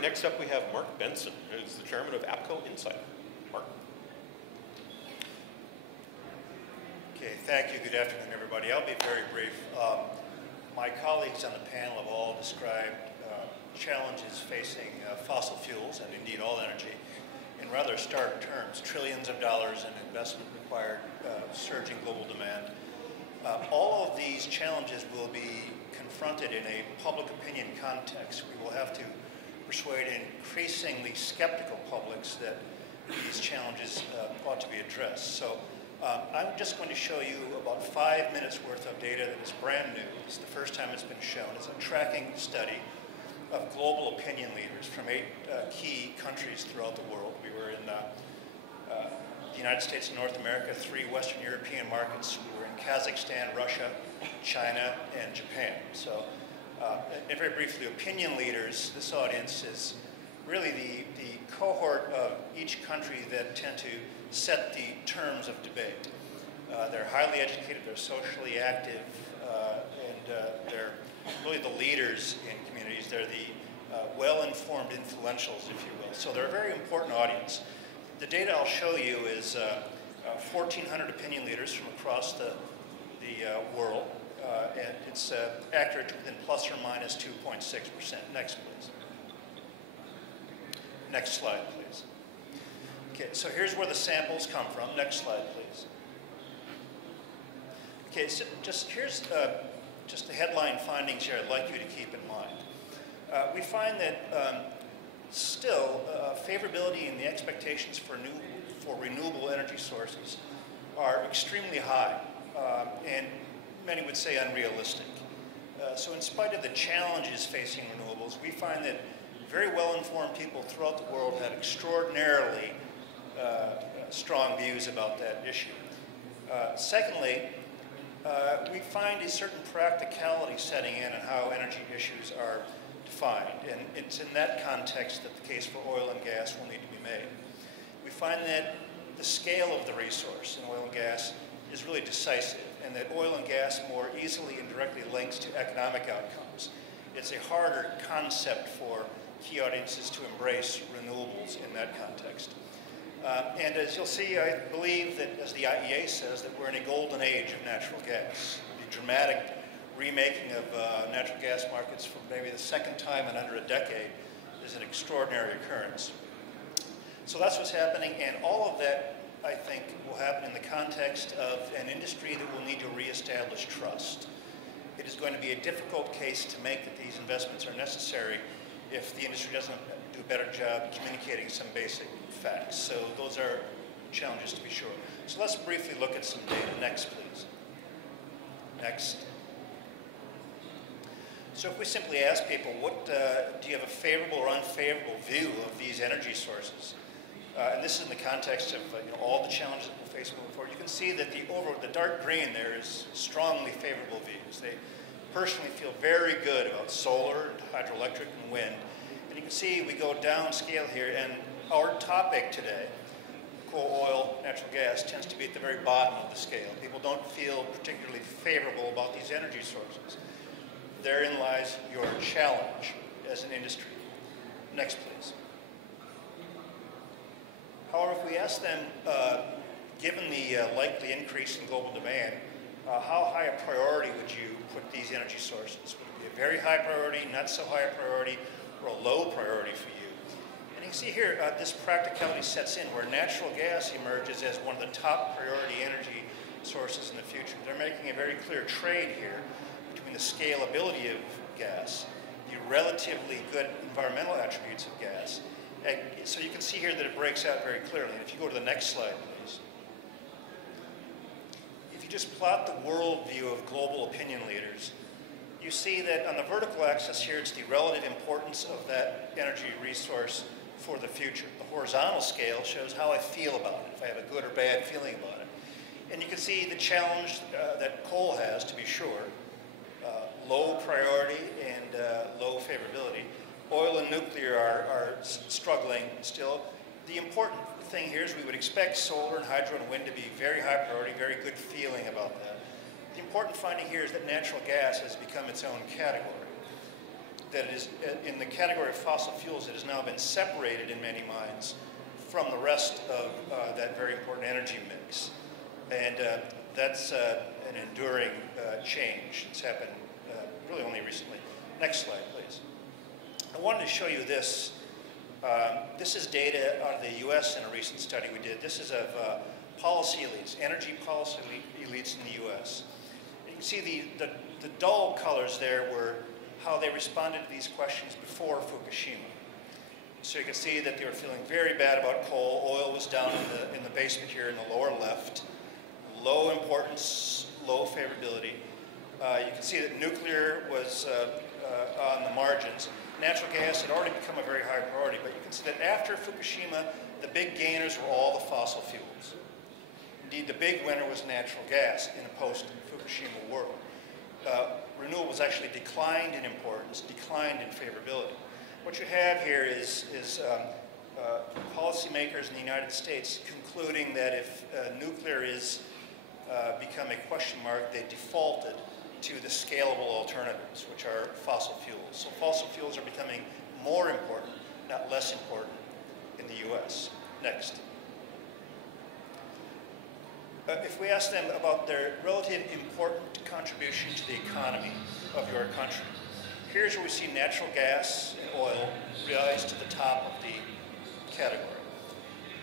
next up we have Mark Benson, who's the chairman of APCO Insight. Mark. Okay, thank you. Good afternoon, everybody. I'll be very brief. My colleagues on the panel have all described challenges facing fossil fuels and indeed all energy in rather stark terms. Trillions of dollars in investment required, surging global demand. All of these challenges will be confronted in a public opinion context. We will have to persuade increasingly skeptical publics that these challenges ought to be addressed. So I'm just going to show you about 5 minutes worth of data that is brand new. It's the first time it's been shown. It's a tracking study of global opinion leaders from 8 key countries throughout the world. We were in the United States and North America, 3 Western European markets. We were in Kazakhstan, Russia, China, and Japan. So, and very briefly, opinion leaders, this audience is really the cohort of each country that tend to set the terms of debate. They're highly educated, they're socially active, and they're really the leaders in communities. They're the well-informed influentials, if you will. So they're a very important audience. The data I'll show you is 1,400 opinion leaders from across the world, and it's accurate within plus or minus 2.6%. Next, please. Next slide, please. Okay, so here's where the samples come from. Next slide, please. Okay, so here's just the headline findings here I'd like you to keep in mind. We find that still favorability in the expectations for renewable energy sources are extremely high, and many would say unrealistic. So in spite of the challenges facing renewables, we find that very well-informed people throughout the world have extraordinarily strong views about that issue. Secondly, we find a certain practicality setting in on how energy issues are defined, and it's in that context that the case for oil and gas will need to be made. We find that the scale of the resource in oil and gas is really decisive, and that oil and gas more easily and directly links to economic outcomes. It's a harder concept for key audiences to embrace renewables in that context. And as you'll see, I believe that, as the IEA says, that we're in a golden age of natural gas. The dramatic remaking of natural gas markets for maybe the second time in under a decade is an extraordinary occurrence. So that's what's happening, and all of that, I think, will happen in the context of an industry that will need to reestablish trust. It is going to be a difficult case to make that these investments are necessary if the industry doesn't do a better job communicating some basic facts. So those are challenges to be sure. So let's briefly look at some data. Next, please. Next. So if we simply ask people, what do you have a favorable or unfavorable view of these energy sources? And this is in the context of all the challenges that we'll face moving forward. You can see that the dark green there is strongly favorable views. They personally feel very good about solar, hydroelectric, and wind. And you can see we go down scale here, and our topic today, coal, oil, natural gas, tends to be at the very bottom of the scale. People don't feel particularly favorable about these energy sources. Therein lies your challenge as an industry. Next, please. However, if we ask them, given the likely increase in global demand, how high a priority would you put these energy sources? Would it be a very high priority, not so high a priority, or a low priority for you? And you can see here, this practicality sets in where natural gas emerges as one of the top priority energy sources in the future. They're making a very clear trade here between the scalability of gas, the relatively good environmental attributes of gas. And so you can see here that it breaks out very clearly. And if you go to the next slide, please. If you just plot the world view of global opinion leaders, you see that on the vertical axis here, it's the relative importance of that energy resource for the future. The horizontal scale shows how I feel about it, if I have a good or bad feeling about it. And you can see the challenge that coal has, to be sure, low priority and low favorability. Oil and nuclear are struggling still. The important thing here is we would expect solar and hydro and wind to be very high priority, very good feeling about that. The important finding here is that natural gas has become its own category. that it is in the category of fossil fuels, it has now been separated in many minds from the rest of that very important energy mix. And that's an enduring change. It's happened really only recently. Next slide, please. I wanted to show you this. This is data out of the US in a recent study we did. This is of policy elites, energy policy elites in the US. You can see the dull colors there were how they responded to these questions before Fukushima. So you can see that they were feeling very bad about coal. Oil was down in the basement here in the lower left. Low importance, low favorability. You can see that nuclear was on the margins. Natural gas had already become a very high priority, but you can see that after Fukushima, the big gainers were all the fossil fuels. Indeed, the big winner was natural gas in a post-Fukushima world. Renewables actually declined in importance, declined in favorability. What you have here is policymakers in the United States concluding that if nuclear is become a question mark, they defaulted to the scalable alternatives, which are fossil fuels. So fossil fuels are becoming more important, not less important in the US. Next. If we ask them about their relative important contribution to the economy of your country, here's where we see natural gas and oil rise to the top of the category.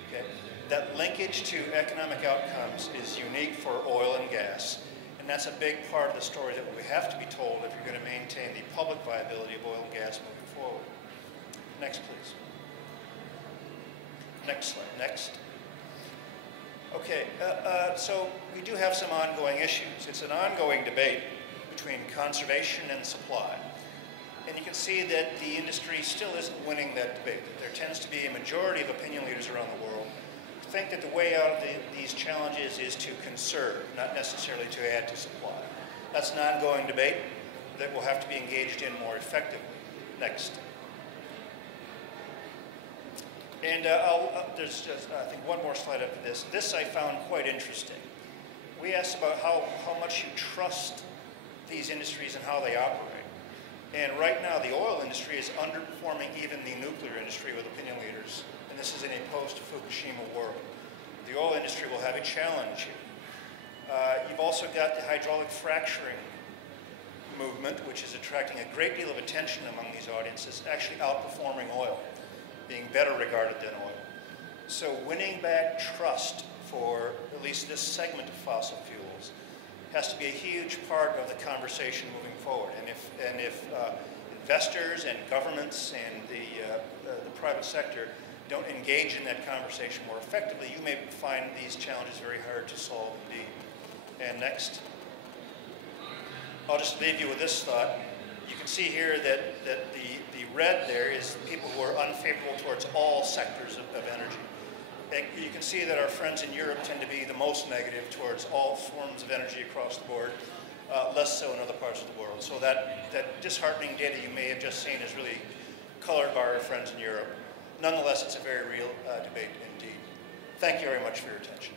Okay? That linkage to economic outcomes is unique for oil and gas, and that's a big part of the story that we have to be told if you're going to maintain the public viability of oil and gas moving forward. Next, please. Next slide. Next. Okay, so we do have some ongoing issues. It's an ongoing debate between conservation and supply. And you can see that the industry still isn't winning that debate. There tends to be a majority of opinion leaders around the world who think that the way out of these challenges is to conserve, not necessarily to add to supply. That's an ongoing debate that will have to be engaged in more effectively. Next. And there's just, I think, one more slide after this. This I found quite interesting. We asked about how much you trust these industries and how they operate. And right now, the oil industry is underperforming even the nuclear industry with opinion leaders. And this is in a post-Fukushima world. The oil industry will have a challenge here. You've also got the hydraulic fracturing movement, which is attracting a great deal of attention among these audiences, actually outperforming oil, being better regarded than oil. So winning back trust for at least this segment of fossil fuels has to be a huge part of the conversation moving forward. And if investors and governments and the private sector don't engage in that conversation more effectively, you may find these challenges very hard to solve indeed. And next. I'll just leave you with this thought. You can see here that the red there is people who are unfavorable towards all sectors of energy. And you can see that our friends in Europe tend to be the most negative towards all forms of energy across the board, less so in other parts of the world. So that disheartening data you may have just seen is really colored by our friends in Europe. Nonetheless, it's a very real debate indeed. Thank you very much for your attention.